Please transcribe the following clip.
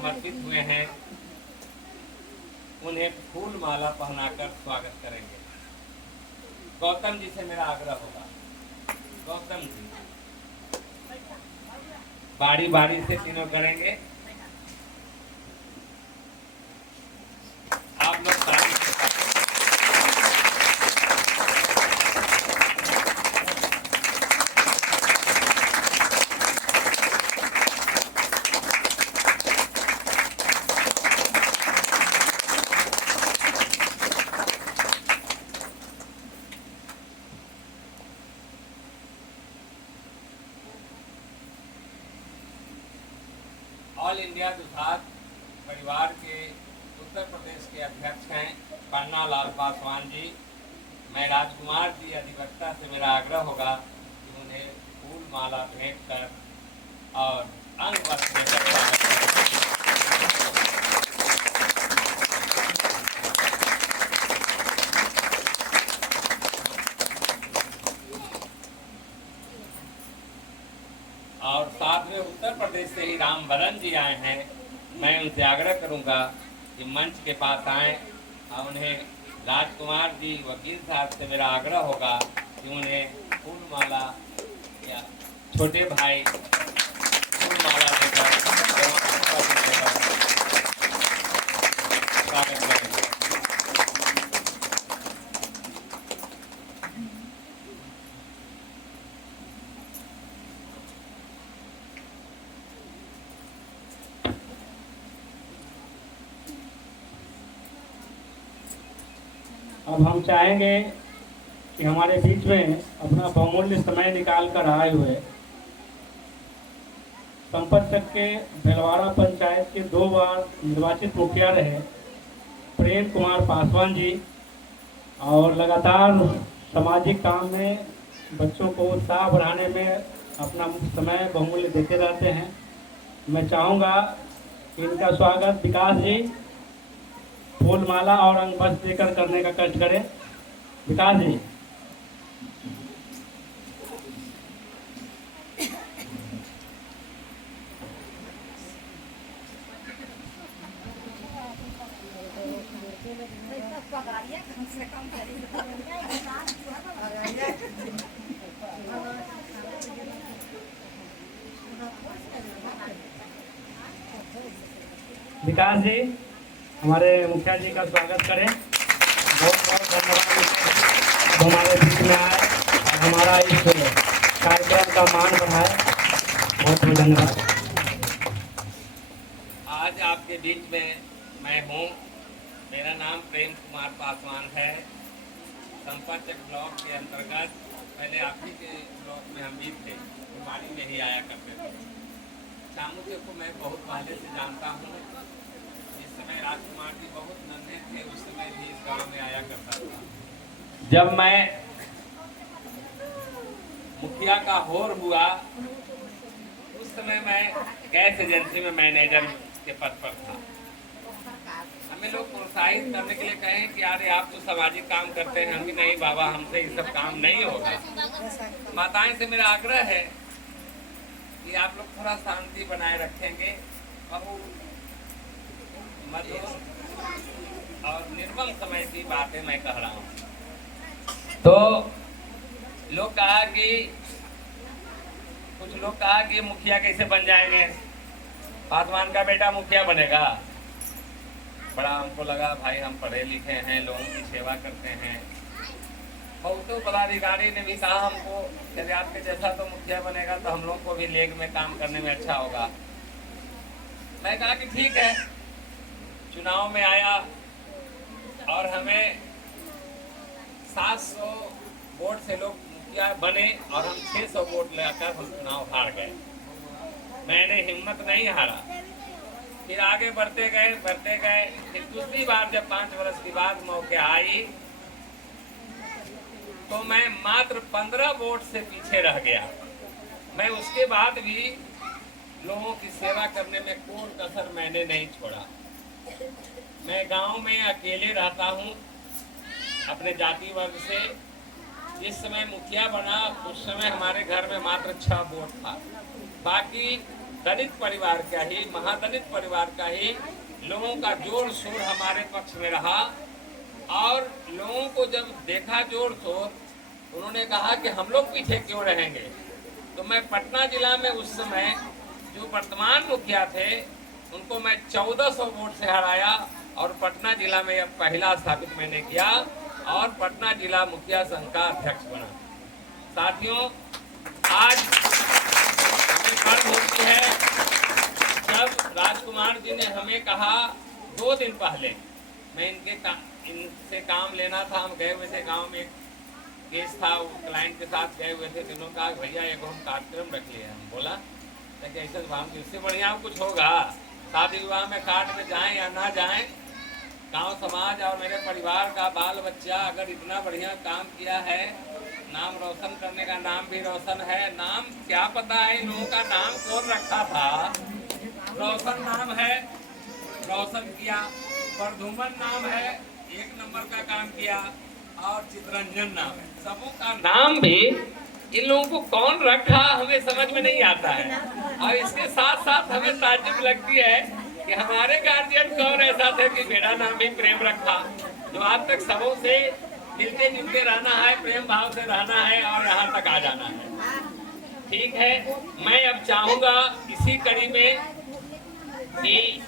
समर्पित हुए हैं उन्हें फूल माला पहनाकर स्वागत करेंगे। गौतम जी से मेरा आग्रह होगा, गौतम जी बारी बारी से तीनों करेंगे। आप लोग ताली के साथ ऑल इंडिया दुधात परिवार के उत्तर प्रदेश के अध्यक्ष हैं पन्ना लाल पासवान जी। मैं राजकुमार जी अधिवक्ता से मेरा आग्रह होगा कि उन्हें फूल माला भेंट कर और अंग वस्त्र देकर स्वागत करें। और साथ में उत्तर प्रदेश से ही राम बरन जी आए हैं। मैं उनसे आग्रह करूंगा कि मंच के पास आएं और उन्हें राजकुमार जी वकील साहब से मेरा आग्रह होगा कि उन्हें फूल माला या छोटे भाई फूल माला देकर स्वागत करेंगे। अब हम चाहेंगे कि हमारे बीच में अपना बहुमूल्य समय निकाल कर आए हुए संपतचक के भेलवाड़ा पंचायत के 2 बार निर्वाचित मुखिया रहे प्रेम कुमार पासवान जी और लगातार सामाजिक काम में बच्चों को उत्साह बढ़ाने में अपना समय बहुमूल्य देते रहते हैं। मैं चाहूँगा कि इनका स्वागत विकास जी फूल माला और अंग वस्त्र देकर करने का कष्ट करें। विकास जी। विकास जी हमारे मुखिया जी का स्वागत करें। बहुत बहुत धन्यवाद हमारे बीच में आए और हमारा इस कार्यक्रम का मान बढ़ाए। बहुत बहुत धन्यवाद। आज आपके बीच में मैं हूँ। मेरा नाम प्रेम कुमार पासवान है। संपतचक ब्लॉक के अंतर्गत पहले आप ही के ब्लॉक में हम भी थे, बीमारी में ही आया करते थे। शामुके को मैं बहुत पहले से जानता हूँ। इस समय राजकुमार जी बहुत नन्हे थे, उस समय भी इस गांव में आया करता था। जब मैं मुखिया का होर हुआ उस समय मैं गैस एजेंसी में मैनेजर के पद पर था। हमें लोग प्रोत्साहित करने के लिए कहें कि अरे आप तो सामाजिक काम करते हैं। हम भी नहीं बाबा, हमसे ये सब काम नहीं होगा। माताएं से मेरा आग्रह है कि आप लोग थोड़ा शांति बनाए रखेंगे। बहुत मधुर और निर्मल समय की बातें मैं कह रहा हूँ। तो लोग कहा कि कुछ लोग कहा कि मुखिया कैसे बन जाएंगे, पासवान का बेटा मुखिया बनेगा। बड़ा हमको लगा भाई हम पढ़े लिखे हैं, लोगों की सेवा करते हैं। बहुतों पदाधिकारी ने भी कहा हमको यदि आपके जैसा तो मुखिया बनेगा तो हम लोग को भी लेग में काम करने में अच्छा होगा। मैं कहा कि ठीक है। चुनाव में आया और हमें 700 वोट से लोग मुखिया बने और हम 600 वोट लेकर हम चुनाव हार गए। मैंने हिम्मत नहीं हारा, फिर आगे बढ़ते गए। फिर दूसरी बार जब 5 वर्ष के बाद मौके आई तो मैं मात्र 15 वोट से पीछे रह गया। मैं उसके बाद भी लोगों की सेवा करने में कोई कसर मैंने नहीं छोड़ा। मैं गांव में अकेले रहता हूं अपने जाति वर्ग से। जिस समय मुखिया बना उस समय हमारे घर में मात्र 6 वोट था। बाकी दलित परिवार का ही, महादलित परिवार का ही लोगों का जोर शोर हमारे पक्ष में रहा। और लोगों को जब देखा जोर शोर, उन्होंने कहा कि हम लोग पीछे क्यों रहेंगे। तो मैं पटना जिला में उस समय जो वर्तमान मुखिया थे उनको मैं 1400 वोट से हराया और पटना जिला में अब पहला स्थापित मैंने किया और पटना जिला मुखिया संघ का अध्यक्ष बना। साथियों, आज हमें गर्व होती है जब राजकुमार जी ने हमें कहा 2 दिन पहले, मैं इनसे काम लेना था, हम गए हुए थे गांव में, केस था, क्लाइंट के साथ गए हुए थे। तीनों कहा भैया एक हम कार्यक्रम रख लिया। हम बोला ऐसे भाव इससे बढ़िया कुछ होगा, शादी विवाह में कार्ड में जाएं या ना जाएं, गांव समाज और मेरे परिवार का बाल बच्चा अगर इतना बढ़िया काम किया है, नाम रोशन करने का नाम भी रोशन है। नाम क्या पता है इन लोगों का नाम कौन रखा था, रोशन नाम है, रोशन किया। प्रधुमन नाम है, 1 नंबर का काम किया। और चितरंजन नाम है, सबों का नाम भी इन लोगों को कौन रखा हमें समझ में नहीं आता है। और इसके साथ साथ हमें ताज्जुब लगती है कि हमारे गार्जियन कौन ऐसा थे कि मेरा नाम भी प्रेम रखा, जो आज तक सबों से मिलते जुलते रहना है, प्रेम भाव से रहना है और यहाँ तक आ जाना है। ठीक है, मैं अब चाहूँगा इसी कड़ी में कि